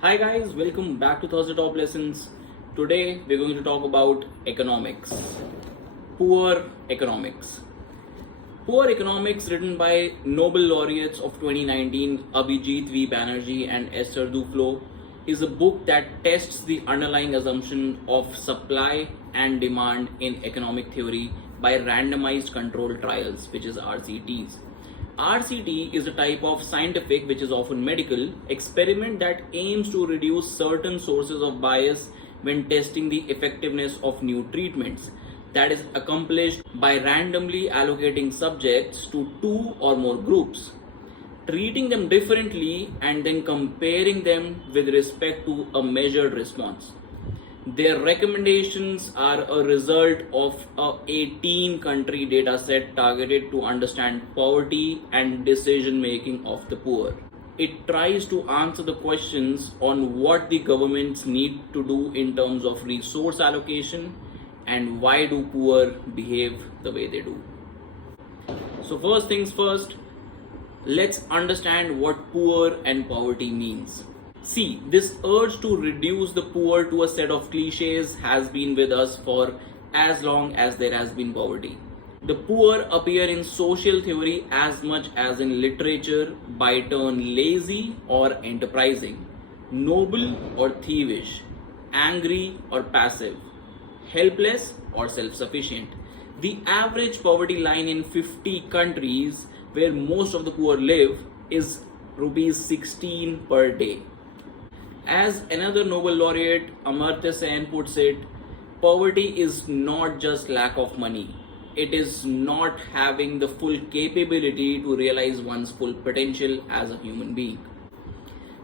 Hi guys, welcome back to Thursday Top Lessons. Today we're going to talk about economics. Poor economics. Poor Economics, written by Nobel laureates of 2019 Abhijit Banerjee and Esther Dufflo, is a book that tests the underlying assumption of supply and demand in economic theory by randomized controlled trials, which is RCTs. RCT is a type of scientific, which is often medical, experiment that aims to reduce certain sources of bias when testing the effectiveness of new treatments. That is accomplished by randomly allocating subjects to two or more groups, treating them differently, and then comparing them with respect to a measured response. Their recommendations are a result of a 18 country dataset targeted to understand poverty and decision making of the poor. It tries to answer the questions on what the governments need to do in terms of resource allocation and why do poor behave the way they do. So first things first, let's understand what poor and poverty means. See, this urge to reduce the poor to a set of cliches has been with us for as long as there has been poverty. The poor appear in social theory as much as in literature by turn lazy or enterprising, noble or thievish, angry or passive, helpless or self-sufficient. The average poverty line in 50 countries where most of the poor live is rupees 16 per day. As another Nobel laureate, Amartya Sen, puts it, poverty is not just lack of money. It is not having the full capability to realize one's full potential as a human being.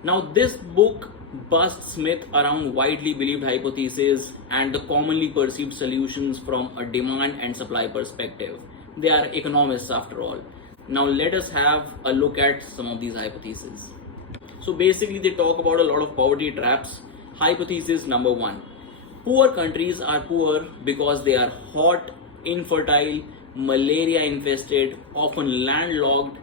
Now, this book busts myth around widely believed hypotheses and the commonly perceived solutions from a demand and supply perspective. They are economists after all. Now, let us have a look at some of these hypotheses. So basically they talk about a lot of poverty traps. Hypothesis number one. Poor countries are poor because they are hot, infertile, malaria infested, often landlocked.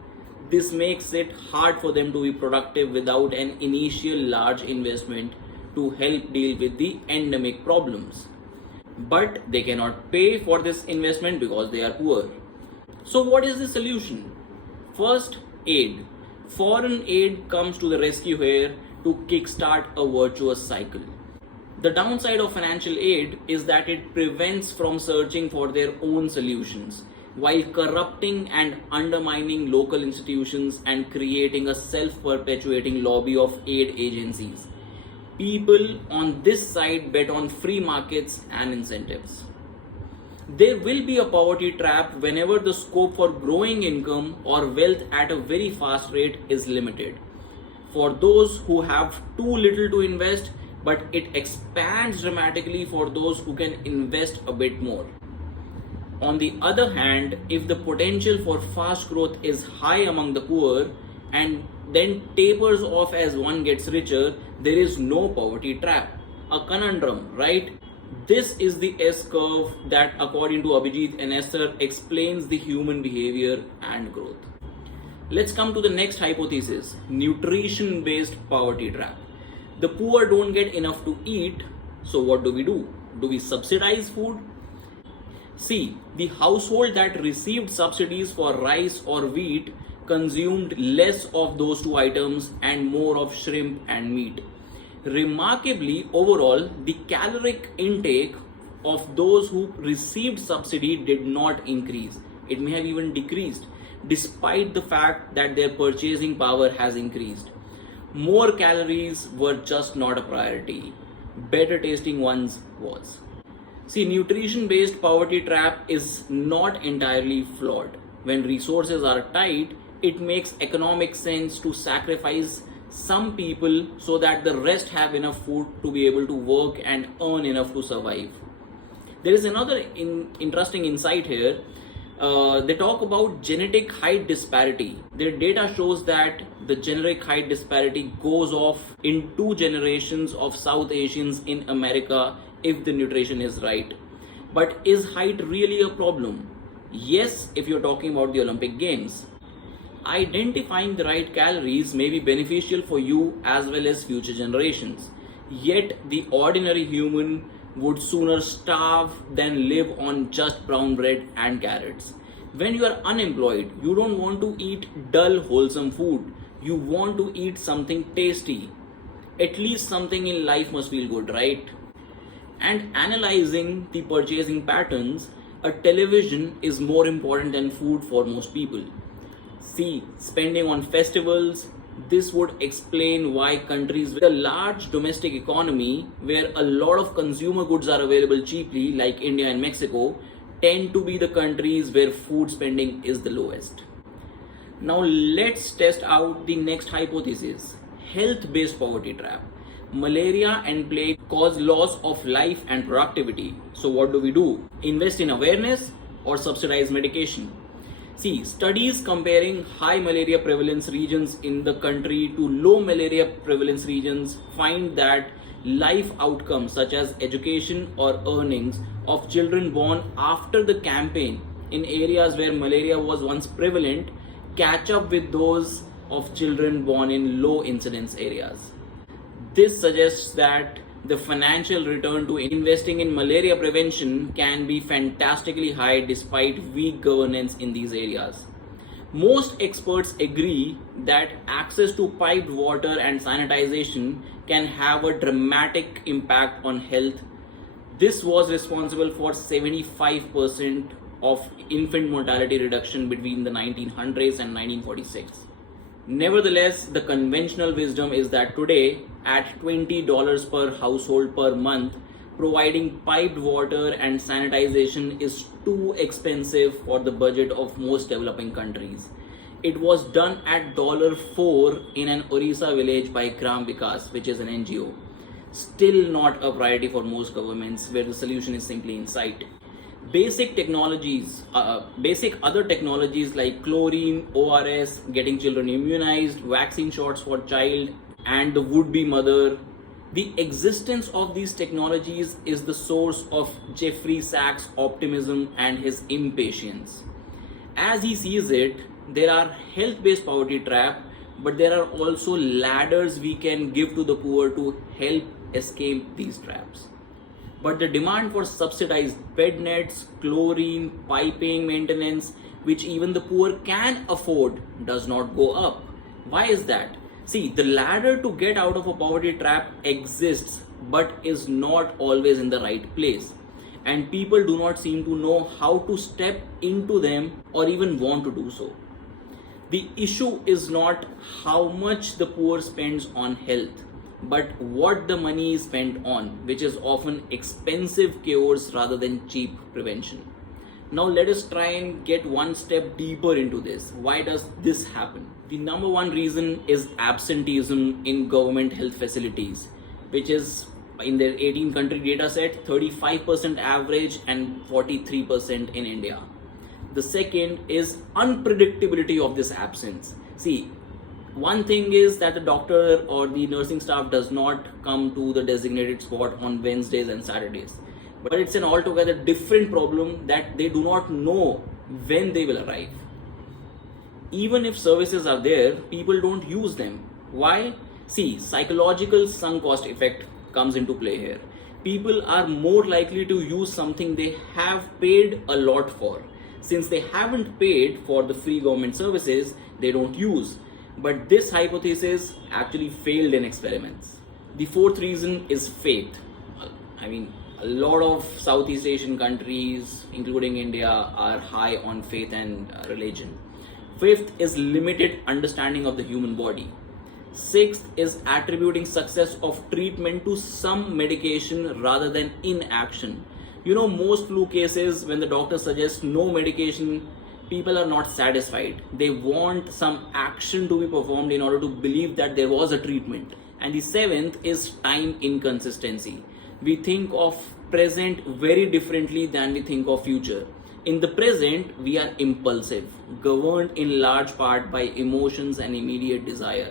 This makes it hard for them to be productive without an initial large investment to help deal with the endemic problems. But they cannot pay for this investment because they are poor. So what is the solution? First, aid. Foreign aid comes to the rescue here to kickstart a virtuous cycle. The downside of financial aid is that it prevents from searching for their own solutions, while corrupting and undermining local institutions and creating a self-perpetuating lobby of aid agencies. People on this side bet on free markets and incentives. There will be a poverty trap whenever the scope for growing income or wealth at a very fast rate is limited. For those who have too little to invest, but it expands dramatically for those who can invest a bit more. On the other hand, if the potential for fast growth is high among the poor and then tapers off as one gets richer, there is no poverty trap. A conundrum, right? This is the S curve that, according to Abhijit and Esther, explains the human behavior and growth. Let's come to the next hypothesis, nutrition based poverty trap. The poor don't get enough to eat, so what do? Do we subsidize food? See, the household that received subsidies for rice or wheat consumed less of those two items and more of shrimp and meat. Remarkably, overall, the caloric intake of those who received subsidy did not increase. It may have even decreased, despite the fact that their purchasing power has increased. More calories were just not a priority. Better tasting ones was. See, nutrition-based poverty trap is not entirely flawed. When resources are tight, it makes economic sense to sacrifice some people so that the rest have enough food to be able to work and earn enough to survive. There is another interesting insight here. They talk about genetic height disparity. Their data shows that the generic height disparity goes off in 2 generations of South Asians in America if the nutrition is right. But is height really a problem? Yes, if you're talking about the Olympic Games. Identifying the right calories may be beneficial for you as well as future generations. Yet, the ordinary human would sooner starve than live on just brown bread and carrots. When you are unemployed, you don't want to eat dull, wholesome food. You want to eat something tasty. At least something in life must feel good, right? And analyzing the purchasing patterns, a television is more important than food for most people. See, spending on festivals, this would explain why countries with a large domestic economy, where a lot of consumer goods are available cheaply, like India and Mexico, tend to be the countries where food spending is the lowest. Now let's test out the next hypothesis, health-based poverty trap. Malaria and plague cause loss of life and productivity. So what do? Invest in awareness or subsidize medication? See, studies comparing high malaria prevalence regions in the country to low malaria prevalence regions find that life outcomes such as education or earnings of children born after the campaign in areas where malaria was once prevalent catch up with those of children born in low incidence areas. This suggests that the financial return to investing in malaria prevention can be fantastically high despite weak governance in these areas. Most experts agree that access to piped water and sanitization can have a dramatic impact on health. This was responsible for 75% of infant mortality reduction between the 1900s and 1946. Nevertheless, the conventional wisdom is that today, at $20 per household per month, providing piped water and sanitization is too expensive for the budget of most developing countries. It was done at $4 in an Orissa village by Gram Vikas, which is an NGO. Still not a priority for most governments, where the solution is simply in sight. Basic other technologies like chlorine, ORS, getting children immunized, vaccine shots for child and the would-be mother. The existence of these technologies is the source of Jeffrey Sachs' optimism and his impatience. As he sees it, there are health-based poverty trap, but there are also ladders we can give to the poor to help escape these traps. But the demand for subsidized bed nets, chlorine, piping maintenance, which even the poor can afford, does not go up. Why is that? See, the ladder to get out of a poverty trap exists, but is not always in the right place. And people do not seem to know how to step into them or even want to do so. The issue is not how much the poor spends on health, but what the money is spent on, which is often expensive cures rather than cheap prevention. Now let us try and get one step deeper into this. Why does this happen? The number one reason is absenteeism in government health facilities, which is in their 18 country data set, 35% average and 43% in India. The second is unpredictability of this absence. See, one thing is that the doctor or the nursing staff does not come to the designated spot on Wednesdays and Saturdays. But it's an altogether different problem that they do not know when they will arrive. Even if services are there, people don't use them. Why? See, psychological sunk cost effect comes into play here. People are more likely to use something they have paid a lot for. Since they haven't paid for the free government services, they don't use. But this hypothesis actually failed in experiments. The fourth reason is faith. A lot of Southeast Asian countries, including India, are high on faith and religion. Fifth is limited understanding of the human body. Sixth is attributing success of treatment to some medication rather than inaction. Most flu cases, when the doctor suggests no medication, people are not satisfied. They want some action to be performed in order to believe that there was a treatment. And the seventh is time inconsistency. We think of present very differently than we think of future. In the present, we are impulsive, governed in large part by emotions and immediate desire.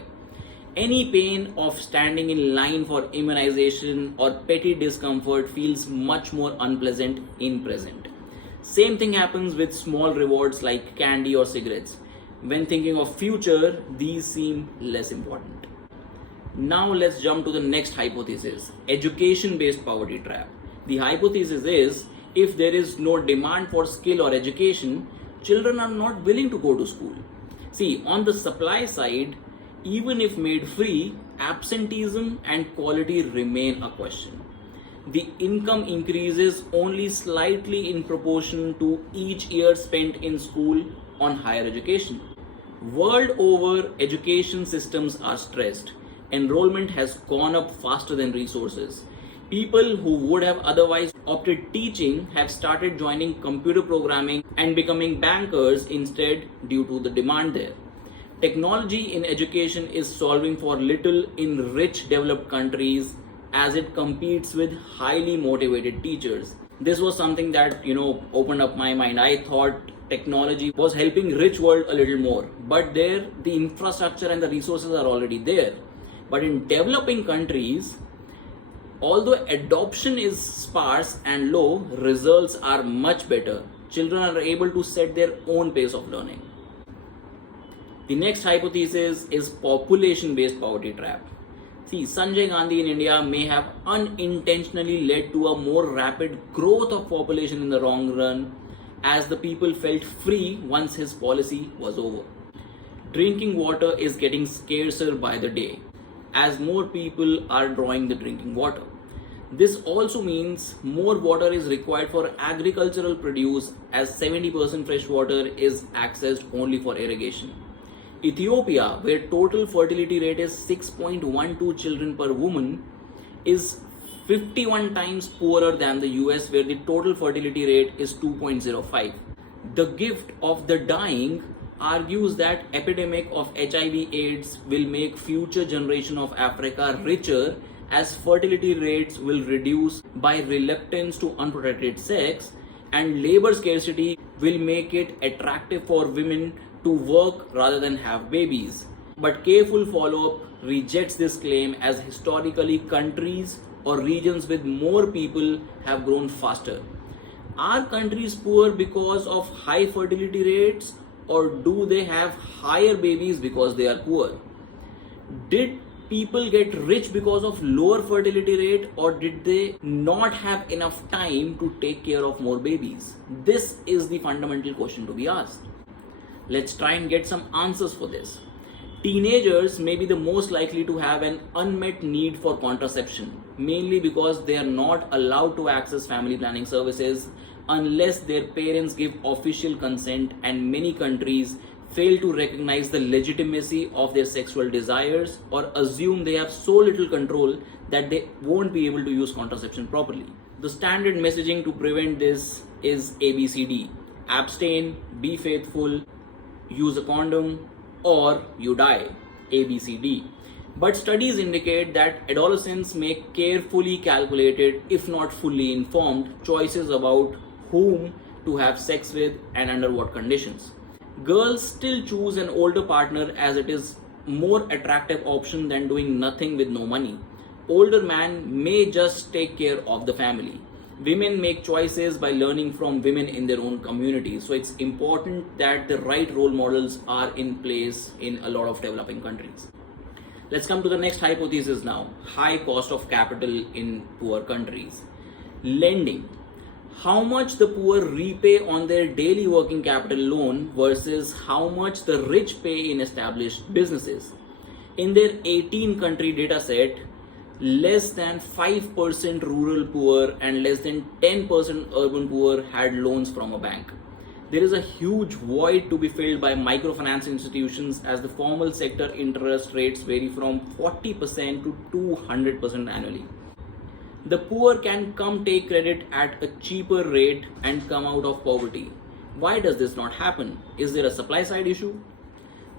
Any pain of standing in line for immunization or petty discomfort feels much more unpleasant in present. Same thing happens with small rewards like candy or cigarettes. When thinking of future, these seem less important. Now let's jump to the next hypothesis, education-based poverty trap. The hypothesis is, if there is no demand for skill or education, children are not willing to go to school. See, on the supply side, even if made free, absenteeism and quality remain a question. The income increases only slightly in proportion to each year spent in school on higher education. World over, education systems are stressed. Enrollment has gone up faster than resources. People who would have otherwise opted teaching have started joining computer programming and becoming bankers instead due to the demand there. Technology in education is solving for little in rich developed countries as it competes with highly motivated teachers. This was something that opened up my mind. I thought technology was helping rich world a little more, but there the infrastructure and the resources are already there. But in developing countries, although adoption is sparse and low, results are much better. Children are able to set their own pace of learning. The next hypothesis is population-based poverty trap. See, Sanjay Gandhi in India may have unintentionally led to a more rapid growth of population in the long run as the people felt free once his policy was over. Drinking water is getting scarcer by the day as more people are drawing the drinking water. This also means more water is required for agricultural produce as 70% fresh water is accessed only for irrigation. Ethiopia, where total fertility rate is 6.12 children per woman, is 51 times poorer than the US, where the total fertility rate is 2.05. The gift of the dying argues that epidemic of HIV/AIDS will make future generation of Africa richer as fertility rates will reduce by reluctance to unprotected sex, and labor scarcity will make it attractive for women to work rather than have babies. But careful follow-up rejects this claim as historically countries or regions with more people have grown faster. Are countries poor because of high fertility rates, or do they have higher babies because they are poor? Did people get rich because of lower fertility rate, or did they not have enough time to take care of more babies? This is the fundamental question to be asked. Let's try and get some answers for this. Teenagers may be the most likely to have an unmet need for contraception, mainly because they are not allowed to access family planning services unless their parents give official consent, and many countries fail to recognize the legitimacy of their sexual desires or assume they have so little control that they won't be able to use contraception properly. The standard messaging to prevent this is ABCD: abstain, be faithful, use a condom, or you die. ABCD. But studies indicate that adolescents make carefully calculated, if not fully informed, choices about whom to have sex with and under what conditions. Girls still choose an older partner as it is more attractive option than doing nothing with no money. Older man may just take care of the family. Women make choices by learning from women in their own communities. So it's important that the right role models are in place in a lot of developing countries. Let's come to the next hypothesis now. High cost of capital in poor countries. Lending. How much the poor repay on their daily working capital loan versus how much the rich pay in established businesses. In their 18 country data set, less than 5% rural poor and less than 10% urban poor had loans from a bank. There is a huge void to be filled by microfinance institutions as the formal sector interest rates vary from 40% to 200% annually. The poor can come take credit at a cheaper rate and come out of poverty. Why does this not happen? Is there a supply side issue?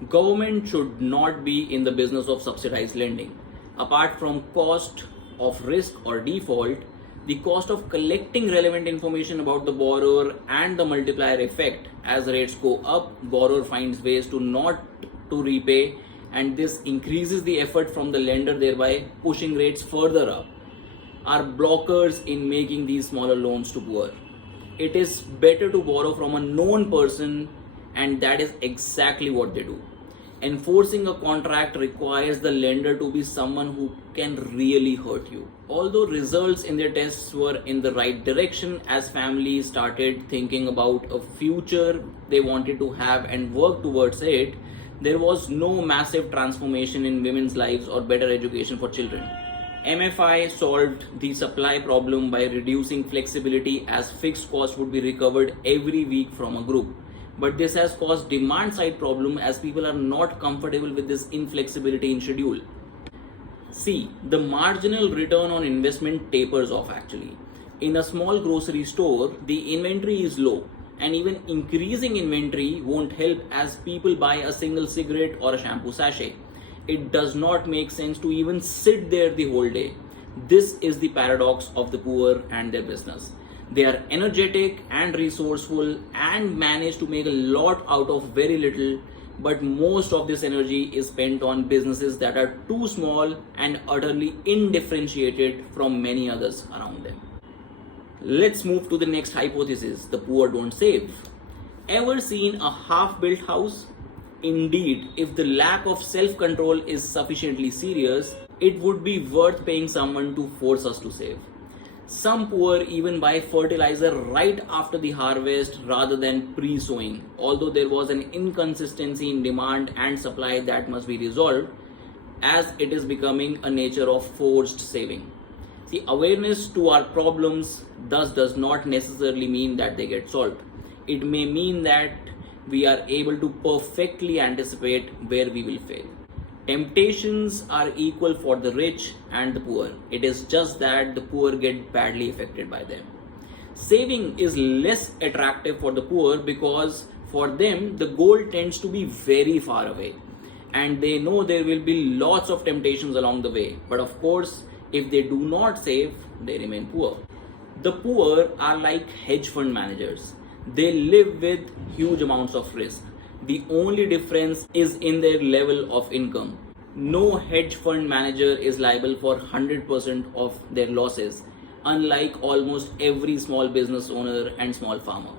Government should not be in the business of subsidized lending. Apart from cost of risk or default, the cost of collecting relevant information about the borrower and the multiplier effect. As rates go up, borrower finds ways to not to repay, and this increases the effort from the lender, thereby pushing rates further up, are blockers in making these smaller loans to poor. It is better to borrow from a known person and that is exactly what they do. Enforcing a contract requires the lender to be someone who can really hurt you. Although results in their tests were in the right direction as families started thinking about a future they wanted to have and work towards it, there was no massive transformation in women's lives or better education for children. MFI solved the supply problem by reducing flexibility as fixed costs would be recovered every week from a group. But this has caused demand side problem as people are not comfortable with this inflexibility in schedule. See, the marginal return on investment tapers off actually. In a small grocery store, the inventory is low, and even increasing inventory won't help as people buy a single cigarette or a shampoo sachet. It does not make sense to even sit there the whole day. This is the paradox of the poor and their business. They are energetic and resourceful and manage to make a lot out of very little, but most of this energy is spent on businesses that are too small and utterly indifferentiated from many others around them. Let's move to the next hypothesis: the poor don't save. Ever seen a half-built house? Indeed, if the lack of self-control is sufficiently serious, it would be worth paying someone to force us to save. Some poor even buy fertilizer right after the harvest rather than pre-sowing, although there was an inconsistency in demand and supply that must be resolved, as it is becoming a nature of forced saving. The awareness to our problems thus does not necessarily mean that they get solved. It may mean that we are able to perfectly anticipate where we will fail. Temptations are equal for the rich and the poor. It is just that the poor get badly affected by them. Saving is less attractive for the poor because for them the goal tends to be very far away and they know there will be lots of temptations along the way. But of course, if they do not save, they remain poor. The poor are like hedge fund managers. They live with huge amounts of risk. The only difference is in their level of income. No hedge fund manager is liable for 100% of their losses, unlike almost every small business owner and small farmer.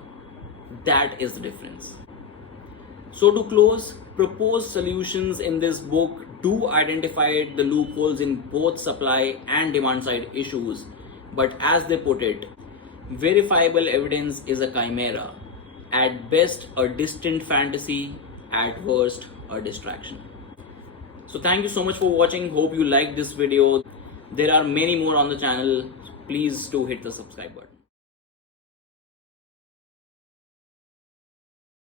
That is the difference. So to close, proposed solutions in this book do identify the loopholes in both supply and demand side issues, but as they put it, verifiable evidence is a chimera. At best, a distant fantasy, at worst, a distraction. So thank you so much for watching. Hope you liked this video. There are many more on the channel. Please do hit the subscribe button.